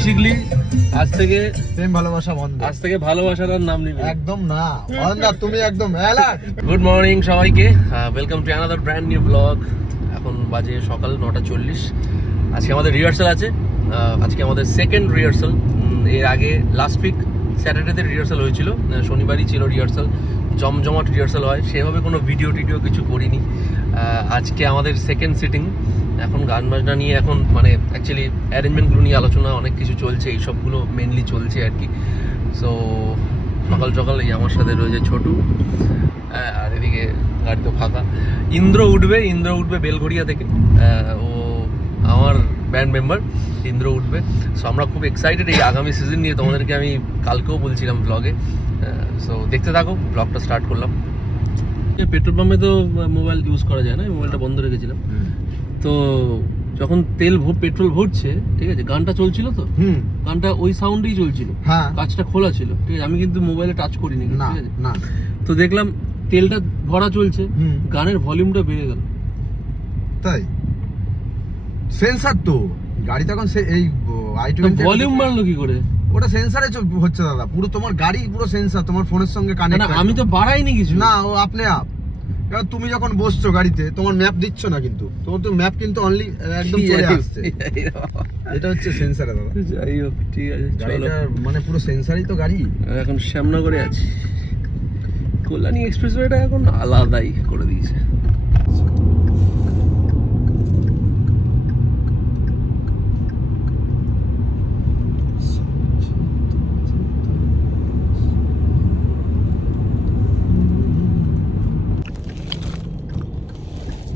Basically আজ থেকে প্রেম ভালোবাসা বন্ধ। আজ থেকে ভালোবাসার আর নাম নিবি একদম না অনদা, তুমি একদম অ্যালার্ট। গুড মর্নিং সবাইকে, welcome to another brand new blog. এখন বাজে সকাল 9:40। আজকে আমাদের রিহার্সাল আছে। আজকে আমাদের সেকেন্ড রিহার্সাল। এর আগে লাস্ট উইক স্যাটারডেতে রিহার্সাল হয়েছিল, শনিবারই ছিল রিহার্সাল। জমজমাট রিহার্সাল হয়, সেভাবে কোনো ভিডিও টিডিও কিছু করিনি। আজকে আমাদের সেকেন্ড সিটিং। এখন গান বাজনা নিয়ে এখন মানে অ্যাকচুয়ালি অ্যারেঞ্জমেন্টগুলো নিয়ে আলোচনা অনেক কিছু চলছে, এইসবগুলো মেনলি চলছে আর কি। সো সকাল সকাল এই আমার সাথে রয়েছে ছোটু, আর এদিকে গাড়ি তো ফাঁকা। ইন্দ্র উঠবে বেলঘড়িয়া থেকে। ও আমার ব্যান্ড মেম্বার, ইন্দ্র উঠবে। সো আমরা খুব এক্সাইটেড এই আগামী সিজন নিয়ে। তোমাদেরকে আমি কালকেও বলছিলাম ব্লগে। সো দেখতে থাকো, ব্লগটা স্টার্ট করলাম। পেট্রোল পাম্পে তো মোবাইল ইউজ করা যায় না, মোবাইলটা বন্ধ রেখেছিলাম। তো যখন পেট্রোল ভরছে, ঠিক আছে, গানটা চলছিল, তো গানটা ওই সাউন্ডেই চলছিল, কাঁচটা খোলা ছিল, ঠিক আছে। আমি কিন্তু মোবাইলে টাচ করিনি, ঠিক আছে। তো দেখলাম তেলটা ভরা চলছে, গানের ভলিউমটা বেড়ে গেল। তাই সেন্সর তো গাড়ি তখন এই i20 ভলিউম বাড়লো কি করে? ওটা সেন্সরে হচ্ছে দাদা, পুরো তোমার গাড়ি পুরো সেন্সর তোমার ফোনের সঙ্গে কানেক্ট। না আমি তো বাড়াইনি কিছু, না ও আপনি আপ। কারণ তুমি যখন বসছো গাড়িতে তোমার ম্যাপ দিচ্ছ না, কিন্তু তোমার তো ম্যাপ কিন্তু অনলি একদম চলে আসছে। এটা হচ্ছে সেন্সরে দাদা। যাই হোক, ঠিক আছে, গাড়িটা মানে পুরো সেন্সরই তো গাড়ি। এখন শ্যামনগরে আছি। কল্যাণী এক্সপ্রেসওয়েটা এখন আলাদাই করে দিয়েছে।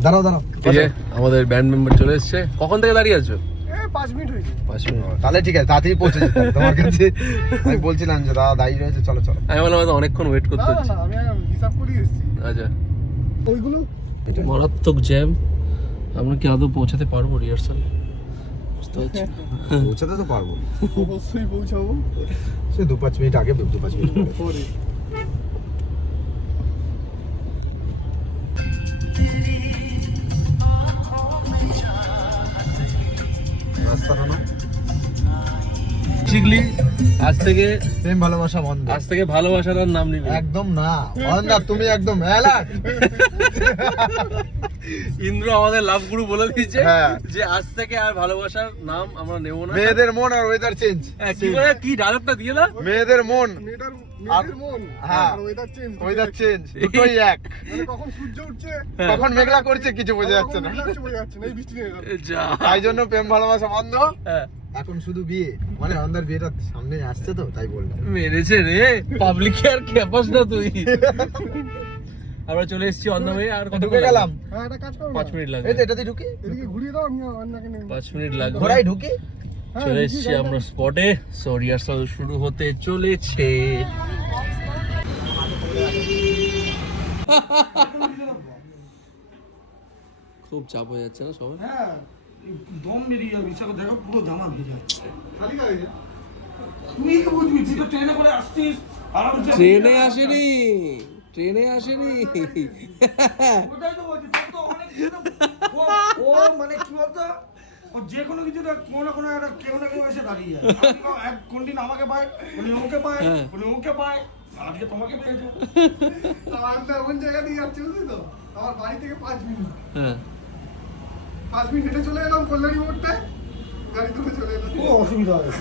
দাঁড়াও ঠিক আছে, আমাদের ব্যান্ড মেম্বার চলে এসেছে। কখন থেকে দাঁড়িয়ে আছো? 5 মিনিট হয়েছে। 5 মিনিট? তাহলে ঠিক আছে, তাড়াতাড়ি পৌঁছে যেতে হবে তোমার কাছে। আমি বলছিলাম যে দাদা দাঁড়িয়ে রয়েছে, চলো। আমি বললাম হয়তো অনেকক্ষণ ওয়েট করতে হচ্ছে। আমি হিসাব করে এসেছি। আচ্ছা, ওইগুলো মারাত্মক জ্যাম। আমরা কি আদৌ পৌঁছাতে পারবো রিহার্সাল? বুঝতে পারছি। পৌঁছাতে তো পারবো, অবশ্যই পৌঁছাবো। সে 2-5 মিনিট আগে, 2-5 মিনিট পরে। রাস্তাটা না বেসিক্যালি আজ থেকে প্রেম ভালোবাসা বন্ধ। আজ থেকে ভালোবাসার আর নাম নিবি একদম না অনদা, তুমি একদম অ্যালার্ট। ইন্দ্র আমাদের লাভ গুরু বলে দিয়েছে যে আজ থেকে আর ভালোবাসার নাম আমরা নেব না। মেয়েদের মন আর ওয়েদার চেঞ্জ। কি করে, কি ডায়লগটা দিয়ে না? মেয়েদের মন মেয়েদের মন আর ওয়েদার চেঞ্জ দুটোই এক। মানে কখন সূর্য উঠছে, কখন মেঘলা করছে কিছু বোঝা যাচ্ছে না। বোঝা যাচ্ছে না, এই বৃষ্টি নেই। তাই জন্য প্রেম ভালোবাসা বন্ধ। হ্যাঁ, এখন শুধু বিয়ে, মানে অন্ধার বিয়েটা সামনে আসছে তো তাই বললাম। মেরেছে রে, পাবলিক আর ক্যাপাস না তুই। আমরা চলে এসেছি অন দা ওয়ে। আর কত ঢুকে গেলাম। হ্যাঁ, এটা কাজ করো। 5 মিনিট লাগবে। এই তো এটাতে ঢুকি, এদিকে ঘুরিয়ে দাও, আমি অন্যকে নেব। 5 মিনিট লাগবে। ঘোড়াই ঢুকি। চলে এসেছি আমরা স্পটে। সো রিহার্সাল শুরু হতে চলেছে। খুব চাপ হয়ে যাচ্ছে না সবাই? হ্যাঁ, দম বেরিয়ে যাবে। ইচ্ছা করে দেখো, পুরো জামা ভিজে যাচ্ছে। খালি গায়ে তুমি কি বুঝবি? তুই তো ট্রেনে করে আসছিস, আরামসে। ট্রেনে আসেনি। ওটাই তো বলছি, তোর তো অনেক ও মানে কি বলতো, ও যে কোনো কিছুটা কোনো না কোনো একটা কেউ না কেউ এসে দাঁড়িয়ে যায়। কোনদিন আমাকে পায়, কোনদিন ওকে পায়, কোনদিন ওকে পায়, আজকে তোমাকে পেয়েছে। আমার তো এমন জায়গা দিয়ে যাচ্ছি, বুঝলি তো, আমার বাড়ি থেকে 5 মিনিট। হ্যাঁ, 5 মিনিট হেঁটে চলে এলাম কল্যাণী মোড়টায়, গাড়ি তুলে চলে এলাম। ও অসুবিধা হয়।